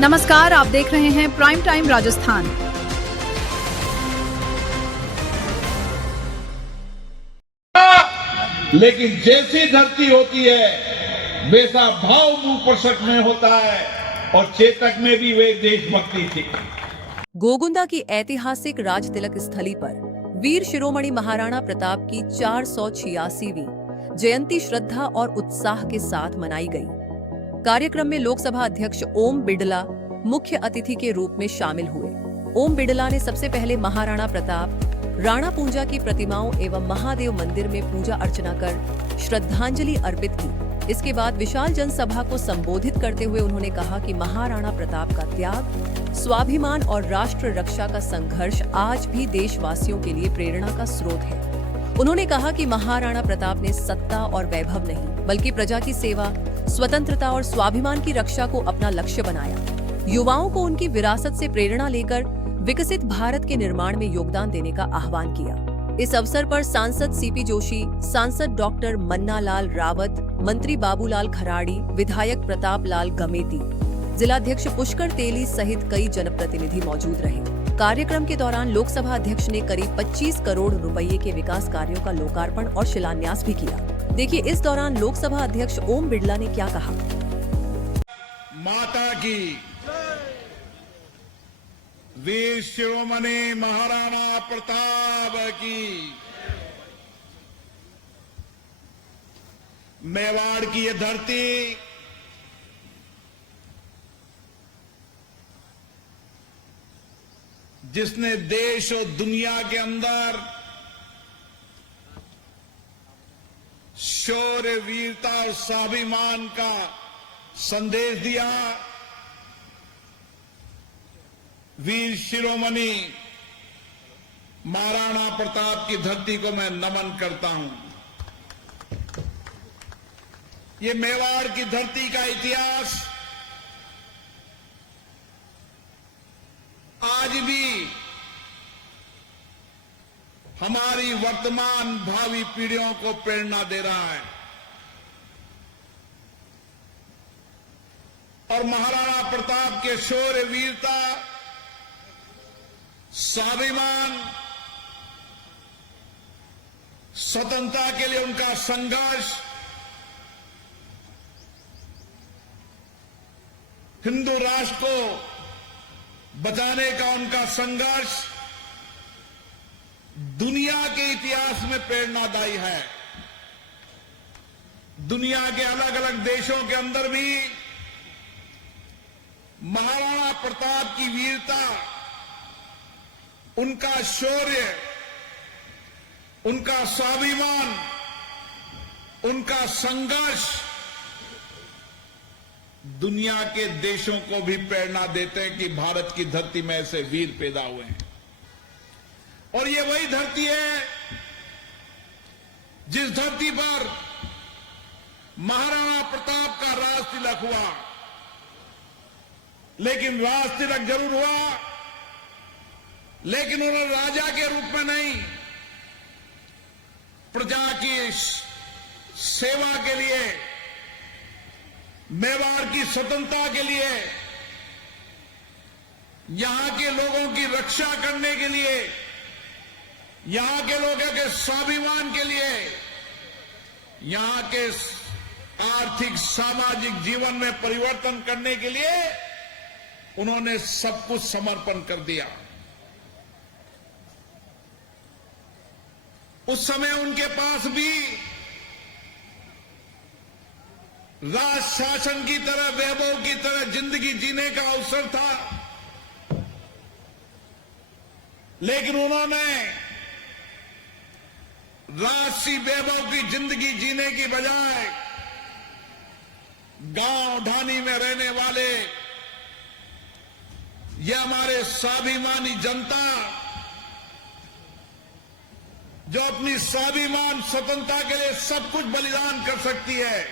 नमस्कार, आप देख रहे हैं प्राइम टाइम राजस्थान। लेकिन जैसी धरती होती है वैसा भाव मुंह प्रसट में होता है और चेतक में भी वे देशभक्ति थी। गोगुंदा की ऐतिहासिक राज तिलक स्थली पर वीर शिरोमणि महाराणा प्रताप की 486वीं जयंती श्रद्धा और उत्साह के साथ मनाई गई। कार्यक्रम में लोकसभा अध्यक्ष ओम बिड़ला मुख्य अतिथि के रूप में शामिल हुए। ओम बिड़ला ने सबसे पहले महाराणा प्रताप, राणा पूंजा की प्रतिमाओं एवं महादेव मंदिर में पूजा अर्चना कर श्रद्धांजलि अर्पित की। इसके बाद विशाल जनसभा को संबोधित करते हुए उन्होंने कहा कि महाराणा प्रताप का त्याग, स्वाभिमान और राष्ट्र रक्षा का संघर्ष आज भी देशवासियों के लिए प्रेरणा का स्रोत है। उन्होंने कहा कि महाराणा प्रताप ने सत्ता और वैभव नहीं, बल्कि प्रजा की सेवा, स्वतंत्रता और स्वाभिमान की रक्षा को अपना लक्ष्य बनाया। युवाओं को उनकी विरासत से प्रेरणा लेकर विकसित भारत के निर्माण में योगदान देने का आह्वान किया। इस अवसर पर सांसद सीपी जोशी, सांसद डॉक्टर मन्ना लाल रावत, मंत्री बाबूलाल खराड़ी, विधायक प्रताप लाल गमेती, जिलाध्यक्ष पुष्कर तेली सहित कई जनप्रतिनिधि मौजूद रहे। कार्यक्रम के दौरान लोकसभा अध्यक्ष ने करीब 25 करोड़ रुपए के विकास कार्यों का लोकार्पण और शिलान्यास भी किया। देखिए इस दौरान लोकसभा अध्यक्ष ओम बिड़ला ने क्या कहा। माता की, वीर शिरोमणि महाराणा प्रताप की, मेवाड़ की ये धरती जिसने देश और दुनिया के अंदर शौर्य, वीरता और स्वाभिमान का संदेश दिया, वीर शिरोमणि महाराणा प्रताप की धरती को मैं नमन करता हूं। ये मेवाड़ की धरती का इतिहास आज भी हमारी वर्तमान भावी पीढ़ियों को प्रेरणा दे रहा है और महाराणा प्रताप के शौर्य, वीरता, स्वाभिमान, स्वतंत्रता के लिए उनका संघर्ष, हिंदू राष्ट्र को बचाने का उनका संघर्ष दुनिया के इतिहास में प्रेरणादायी है। दुनिया के अलग अलग देशों के अंदर भी महाराणा प्रताप की वीरता, उनका शौर्य, उनका स्वाभिमान, उनका संघर्ष दुनिया के देशों को भी प्रेरणा देते हैं कि भारत की धरती में ऐसे वीर पैदा हुए हैं। और ये वही धरती है जिस धरती पर महाराणा प्रताप का राज तिलक हुआ। लेकिन राज तिलक जरूर हुआ, लेकिन उन्होंने राजा के रूप में नहीं, प्रजा की सेवा के लिए, मेवाड़ की स्वतंत्रता के लिए, यहां के लोगों की रक्षा करने के लिए, यहां के लोगों के स्वाभिमान के लिए, यहां के आर्थिक सामाजिक जीवन में परिवर्तन करने के लिए उन्होंने सब कुछ समर्पण कर दिया। उस समय उनके पास भी राज शासन की तरह, वैभव की तरह जिंदगी जीने का अवसर था, लेकिन उन्होंने राजसी वैभव की जिंदगी जीने की बजाय गांव ढानी में रहने वाले ये हमारे स्वाभिमानी जनता जो अपनी स्वाभिमान, स्वतंत्रता के लिए सब कुछ बलिदान कर सकती है,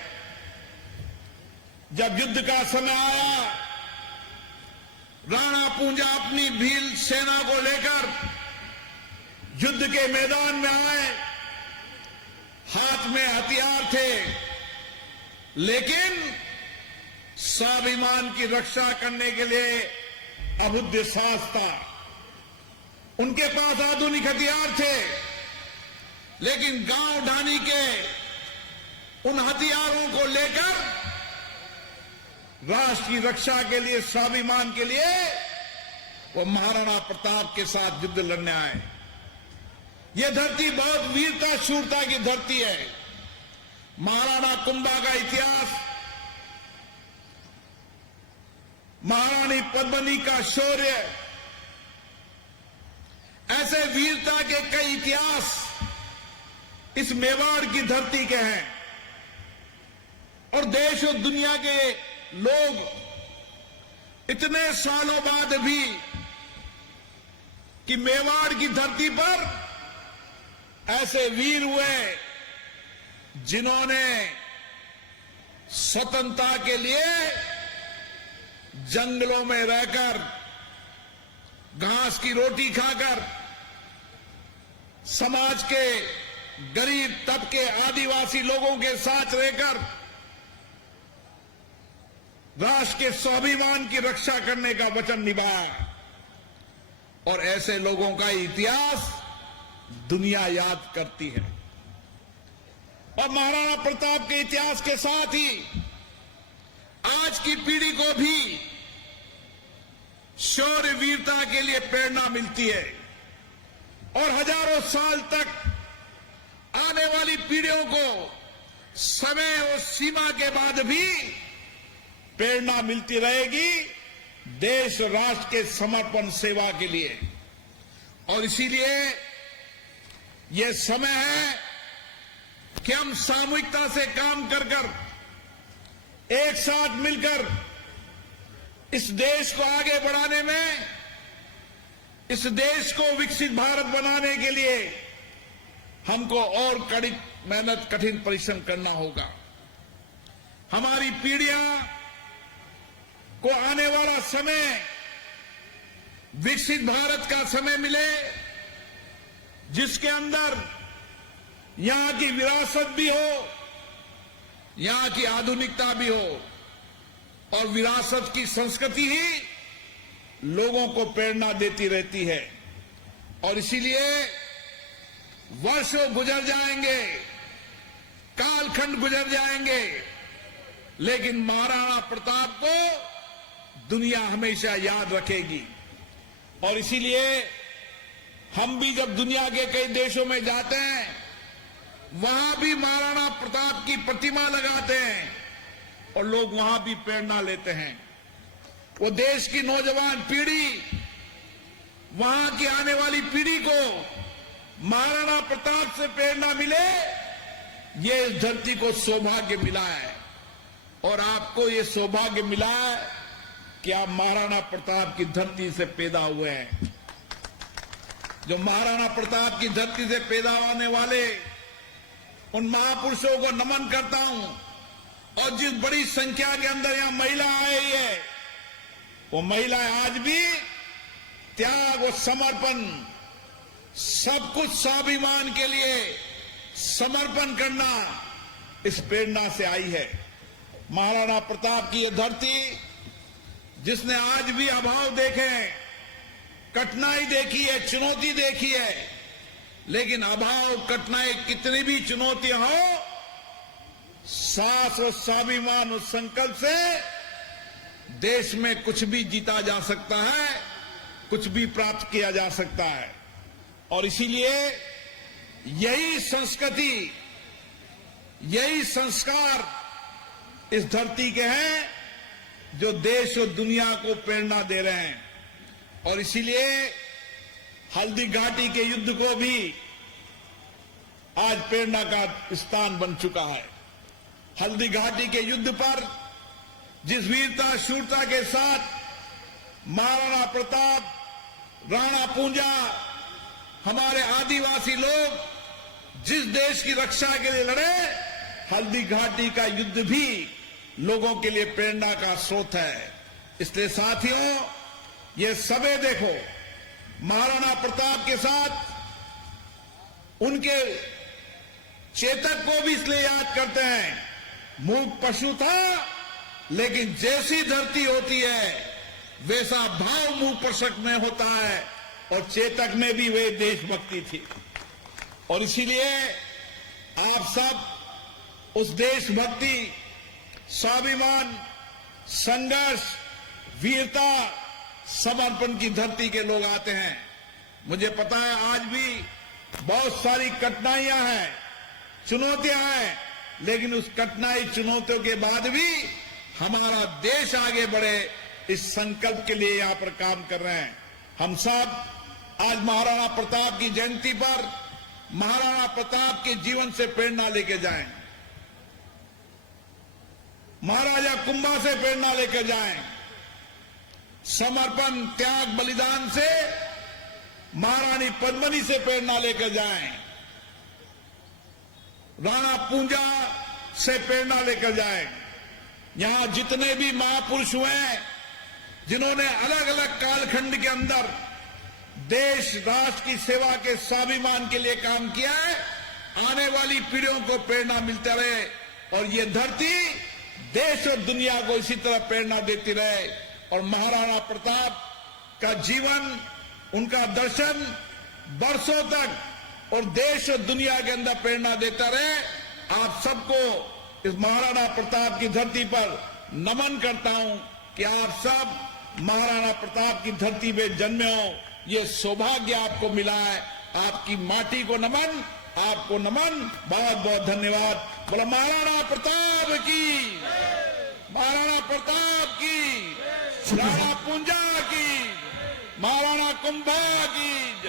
जब युद्ध का समय आया, राणा पूंजा अपनी भील सेना को लेकर युद्ध के मैदान में आए, हाथ में हथियार थे, लेकिन स्वाभिमान की रक्षा करने के लिए अबुद्ध साहस था। उनके पास आधुनिक हथियार थे, लेकिन गांव ढानी के उन हथियारों को लेकर राष्ट्र की रक्षा के लिए, स्वाभिमान के लिए वो महाराणा प्रताप के साथ युद्ध लड़ने आए। ये धरती बहुत वीरता शूरता की धरती है। महाराणा कुंभा का इतिहास, महारानी पद्मिनी का शौर्य, ऐसे वीरता के कई इतिहास इस मेवाड़ की धरती के हैं। और देश और दुनिया के लोग इतने सालों बाद भी कि मेवाड़ की धरती पर ऐसे वीर हुए जिन्होंने स्वतंत्रता के लिए जंगलों में रहकर, घास की रोटी खाकर, समाज के गरीब तबके आदिवासी लोगों के साथ रहकर राष्ट्र के स्वाभिमान की रक्षा करने का वचन निभाया। और ऐसे लोगों का इतिहास दुनिया याद करती है। और महाराणा प्रताप के इतिहास के साथ ही आज की पीढ़ी को भी शौर्य वीरता के लिए प्रेरणा मिलती है। और हजारों साल तक आने वाली पीढ़ियों को समय और सीमा के बाद भी प्रेरणा मिलती रहेगी देश और राष्ट्र के समर्पण सेवा के लिए। और इसीलिए यह समय है कि हम सामूहिकता से काम कर एक साथ मिलकर इस देश को आगे बढ़ाने में, इस देश को विकसित भारत बनाने के लिए हमको और कड़ी मेहनत, कठिन परिश्रम करना होगा। हमारी पीढ़ियां को आने वाला समय विकसित भारत का समय मिले, जिसके अंदर यहां की विरासत भी हो, यहां की आधुनिकता भी हो, और विरासत की संस्कृति ही लोगों को प्रेरणा देती रहती है। और इसीलिए वर्षों गुजर जाएंगे, कालखंड गुजर जाएंगे, लेकिन महाराणा प्रताप को दुनिया हमेशा याद रखेगी। और इसीलिए हम भी जब दुनिया के कई देशों में जाते हैं, वहां भी महाराणा प्रताप की प्रतिमा लगाते हैं और लोग वहां भी प्रेरणा लेते हैं। वो देश की नौजवान पीढ़ी, वहां की आने वाली पीढ़ी को महाराणा प्रताप से प्रेरणा मिले, ये इस धरती को सौभाग्य मिला है। और आपको ये सौभाग्य मिला है कि आप महाराणा प्रताप की धरती से पैदा हुए हैं। जो महाराणा प्रताप की धरती से पैदा होने वाले उन महापुरुषों को नमन करता हूं। और जिस बड़ी संख्या के अंदर यहां महिला आई है, वो महिलाएं आज भी त्याग और समर्पण, सब कुछ स्वाभिमान के लिए समर्पण करना, इस प्रेरणा से आई है। महाराणा प्रताप की यह धरती, जिसने आज भी अभाव देखे हैं, कठिनाई देखी है, चुनौती देखी है, लेकिन अभाव, कठिनाई, कितनी भी चुनौतियां हो, साहस और स्वाभिमान और संकल्प से देश में कुछ भी जीता जा सकता है, कुछ भी प्राप्त किया जा सकता है। और इसीलिए यही संस्कृति, यही संस्कार इस धरती के हैं जो देश और दुनिया को प्रेरणा दे रहे हैं। और इसीलिए हल्दी घाटी के युद्ध को भी आज प्रेरणा का स्थान बन चुका है। हल्दी घाटी के युद्ध पर जिस वीरता शूरता के साथ महाराणा प्रताप, राणा पूंजा, हमारे आदिवासी लोग जिस देश की रक्षा के लिए लड़े, हल्दी घाटी का युद्ध भी लोगों के लिए प्रेरणा का स्रोत है। इसलिए साथियों, ये सबे देखो, महाराणा प्रताप के साथ उनके चेतक को भी इसलिए याद करते हैं, मूक पशु था लेकिन जैसी धरती होती है वैसा भाव मुंह प्रसक में होता है, और चेतक में भी वे देशभक्ति थी। और इसीलिए आप सब उस देशभक्ति, स्वाभिमान, संघर्ष, वीरता, समर्पण की धरती के लोग आते हैं। मुझे पता है आज भी बहुत सारी कठिनाइयां हैं, चुनौतियां हैं, लेकिन उस कठिनाई चुनौतियों के बाद भी हमारा देश आगे बढ़े, इस संकल्प के लिए यहां पर काम कर रहे हैं। हम सब आज महाराणा प्रताप की जयंती पर महाराणा प्रताप के जीवन से प्रेरणा लेके जाएं, महाराजा कुंभा से प्रेरणा लेकर जाएं, समर्पण, त्याग, बलिदान से महारानी पद्मिनी से प्रेरणा लेकर जाएं, राणा पूंजा से प्रेरणा लेकर जाएं। यहां जितने भी महापुरुष हुए हैं जिन्होंने अलग अलग कालखंड के अंदर देश राष्ट्र की सेवा के स्वाभिमान के लिए काम किया है, आने वाली पीढ़ियों को प्रेरणा मिलता रहे और ये धरती देश और दुनिया को इसी तरह प्रेरणा देती रहे। और महाराणा प्रताप का जीवन, उनका दर्शन वर्षों तक और देश और दुनिया के अंदर प्रेरणा देता रहे। आप सबको इस महाराणा प्रताप की धरती पर नमन करता हूं कि आप सब महाराणा प्रताप की धरती में जन्मे हो, ये सौभाग्य आपको मिला है। आपकी माटी को नमन, आपको नमन, बहुत बहुत धन्यवाद। बोला महाराणा प्रताप की, महाराणा प्रताप की, राणा पूंजा की, महाराणा कुंभा की।